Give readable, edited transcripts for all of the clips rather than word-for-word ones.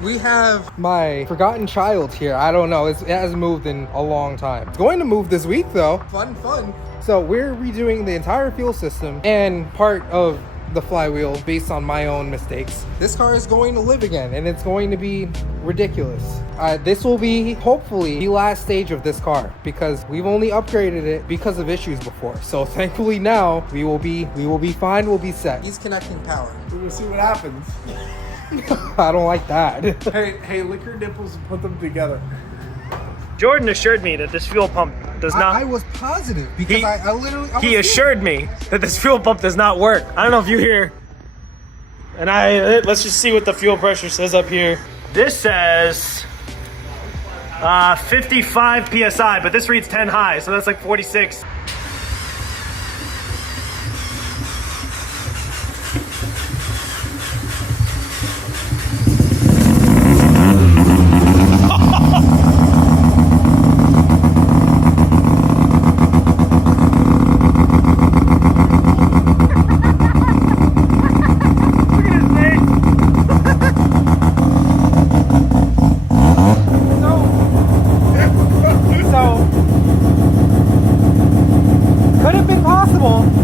We have my forgotten child here. I don't know. It hasn't moved in a long time. It's going to move this week though. Fun. So we're redoing the entire fuel system and part of the flywheel based on my own mistakes. This car is going to live again and it's going to be ridiculous. This will be hopefully the last stage of this car because we've only upgraded it because of issues before. So thankfully now we will be fine, we'll be set. He's connecting power. We'll see what happens. I don't like that. Hey, lick your nipples and put them together. Jordan assured me that this fuel pump does not... I was positive because I literally... He assured me that this fuel pump does not work. I don't know if you hear. And let's just see what the fuel pressure says up here. This says 55 PSI, but this reads 10 high, so that's like 46.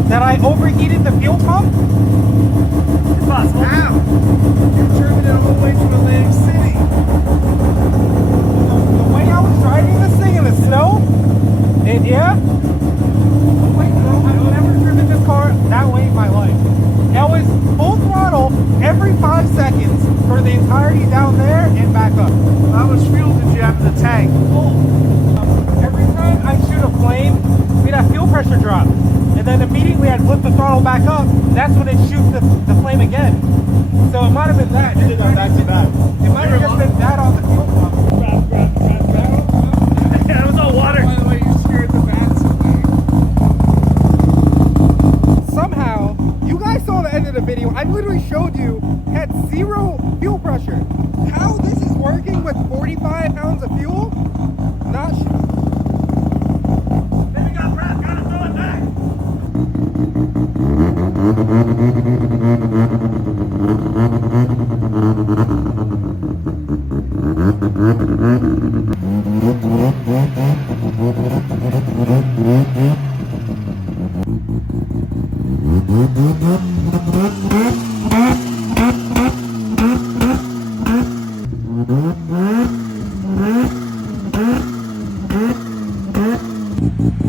That I overheated the fuel pump? It's possible. Ow! You're turning it all the way to Atlantic City. The way I was driving this thing in the snow, and yeah, wait, no, I've never driven this car that way in my life. That was full throttle every 5 seconds for the entirety down there and back up. How much fuel did you have in the tank? Every time I shoot a flame, we had fuel pressure drop. And then immediately I'd flip the throttle back up. That's when it shoots the flame again. So it might have been that. You did that back to back. It might have just been that on the fuel pump. Yeah, that was all water. By the way, you scared the bats away. Somehow, you guys saw the end of the video. I literally showed you had 0 fuel pressure. How this is working with 45 pounds of fuel? Not sure. Then we got Brad, gotta throw it back.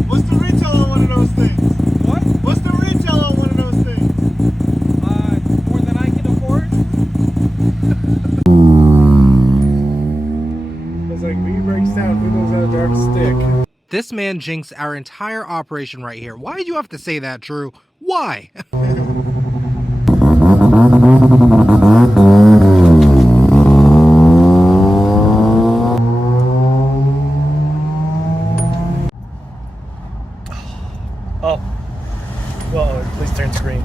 What's the retail on one of those things? What? What's the retail on one of those things? More than I can afford? It's like V breaks down, who knows how to drive a stick? This man jinxed our entire operation right here. Why did you have to say that, Drew? Why? Oh. Whoa, please turn screen.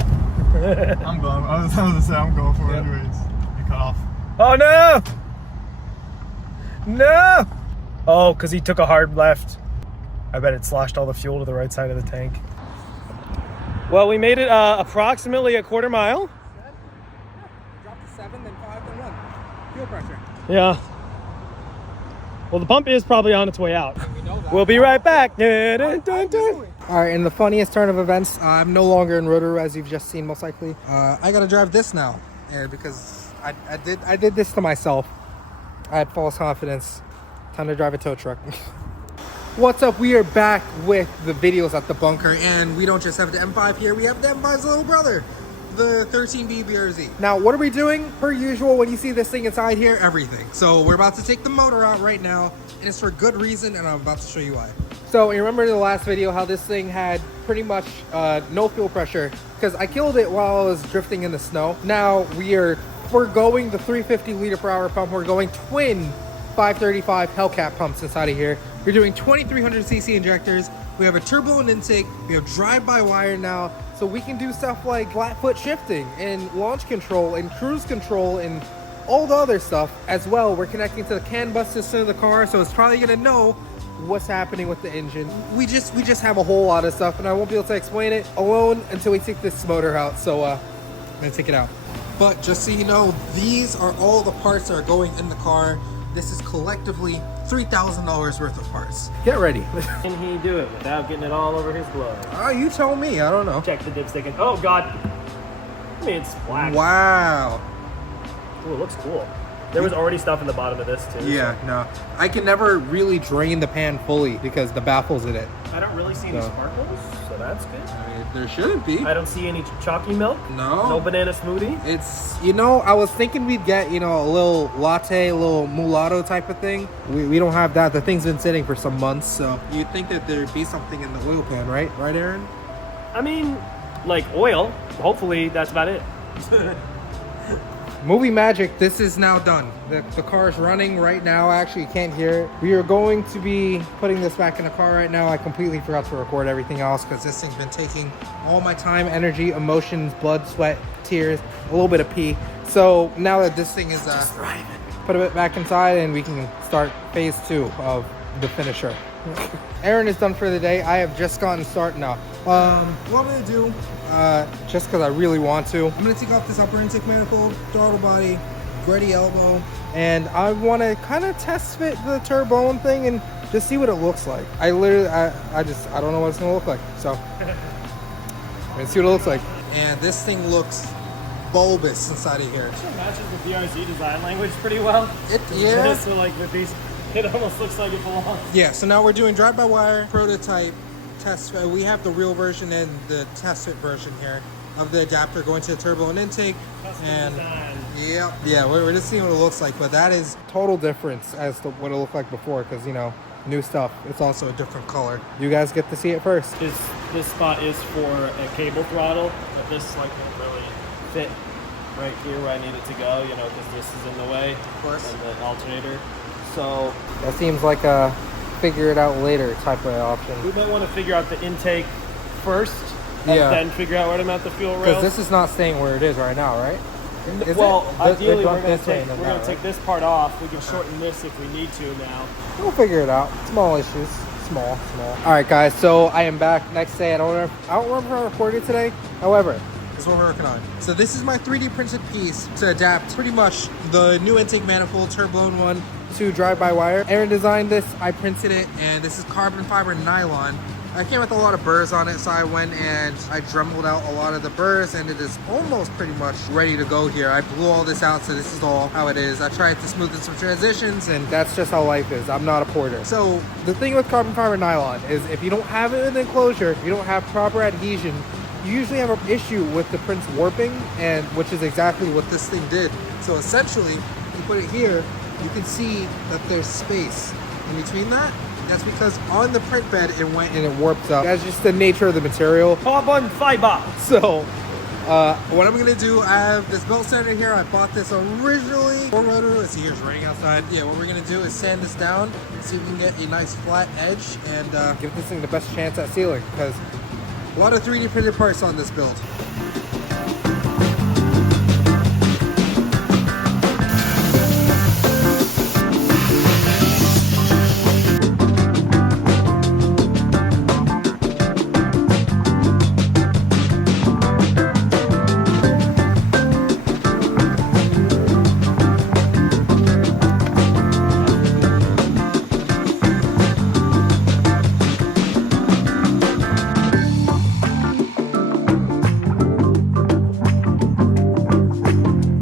I'm going. I was going to say I'm going for it anyways. You cut off. Oh no! No! Oh, because he took a hard left. I bet it sloshed all the fuel to the right side of the tank. Well, we made it approximately a quarter mile. Drop to 7, then 5, then 1. Fuel pressure. Yeah. Well, the pump is probably on its way out. We'll be right back. Dun, dun, dun, dun. All right, in the funniest turn of events, I'm no longer in Rotary, as you've just seen, most likely. I gotta drive this now, because I did this to myself. I had false confidence. Time to drive a tow truck. What's up? We are back with the videos at the bunker, and we don't just have the M5 here. We have the M5's little brother, the 13B BRZ. Now, what are we doing? Per usual, when you see this thing inside here, everything. So we're about to take the motor out right now, and it's for good reason, and I'm about to show you why. So you remember the last video how this thing had pretty much no fuel pressure because I killed it while I was drifting in the snow. Now we're going the 350 liter per hour pump. We're going twin 535 Hellcat pumps inside of here. We're doing 2300cc injectors. We have a turbo and intake. We have drive-by-wire now. So we can do stuff like flat foot shifting and launch control and cruise control and all the other stuff as well. We're connecting to the CAN bus system of the car, so it's probably gonna know what's happening with the engine. We just have a whole lot of stuff, and I won't be able to explain it alone until we take this motor out. So I'm gonna take it out. But just so you know, these are all the parts that are going in the car. This is collectively $3,000 worth of parts. Get ready. Can he do it without getting it all over his glove? You tell me, I don't know. Check the dipstick and, oh God. I mean, it's black. Wow. Ooh, it looks cool. There was already stuff in the bottom of this too. Yeah, no. I can never really drain the pan fully because the baffle's in it. I don't really see any sparkles, so that's good. I mean, there shouldn't be. I don't see any chalky milk. No. No banana smoothie. It's, I was thinking we'd get, a little latte, a little mulatto type of thing. We don't have that. The thing's been sitting for some months, so you'd think that there'd be something in the oil pan, right? Right, Aaron? I mean, like oil. Hopefully, that's about it. Movie magic, this is now done. The car is running right now. Actually, you can't hear it. We are going to be putting this back in the car right now. I completely forgot to record everything else because this thing's been taking all my time, energy, emotions, blood, sweat, tears, a little bit of pee. So now that this thing is put it back inside and we can start phase 2 of the finisher. Aaron is done for the day. I have just gotten started now. What I'm gonna do, just because I really want to, I'm gonna take off this upper intake manifold, throttle body, gritty elbow, and I want to kind of test fit the turbone thing and just see what it looks like. I don't know what it's gonna look like. So let's see what it looks like. And this thing looks bulbous inside of here. It matches the BRZ design language pretty well. Yeah. So like with these, it almost looks like it belongs. Yeah, so now we're doing drive-by-wire prototype test. We have the real version and the test fit version here of the adapter going to the turbo and intake. Custom and design. yeah, we're just seeing what it looks like, but that is total difference as to what it looked like before, because new stuff. It's also a different color. You guys get to see it first. This spot is for a cable throttle, but this like didn't really fit right here where I need it to go, because this is in the way. Of course. And the alternator. So That seems like a figure it out later type of option. we might want to figure out the intake first, and Yeah. then figure out where to mount the fuel rails. Because this is not staying where it is right now, right? Is well, it? ideally It we're went going this to way take, and we're then gonna that, take this part off. We can shorten this if we need to now. We'll figure it out. Small issues. Small. All right, guys. So I am back next day. I don't remember if I recorded today. However, this is what we're working on. So this is my 3D printed piece to adapt pretty much the new intake manifold, turbone one, to drive-by-wire. Aaron designed this. I printed it, and this is carbon fiber nylon. I came with a lot of burrs on it, so I went and I dremeled out a lot of the burrs, and it is almost pretty much ready to go here. I blew all this out, so this is all how it is. I tried to smoothen some transitions, and that's just how life is. I'm not a porter. So the thing with carbon fiber nylon is if you don't have it in the enclosure, you don't have proper adhesion, you usually have an issue with the prints warping, and which is exactly what this thing did. So essentially, you put it here, you can see that there's space in between that. That's because on the print bed it went and it warped up. That's just the nature of the material. Carbon fiber. So what I'm gonna do, I have this belt sander here. I bought this originally for Rotary. Let's see, here's raining outside. Yeah, what we're gonna do is sand this down and see if we can get a nice flat edge and give this thing the best chance at sealing, because a lot of 3D printed parts on this build.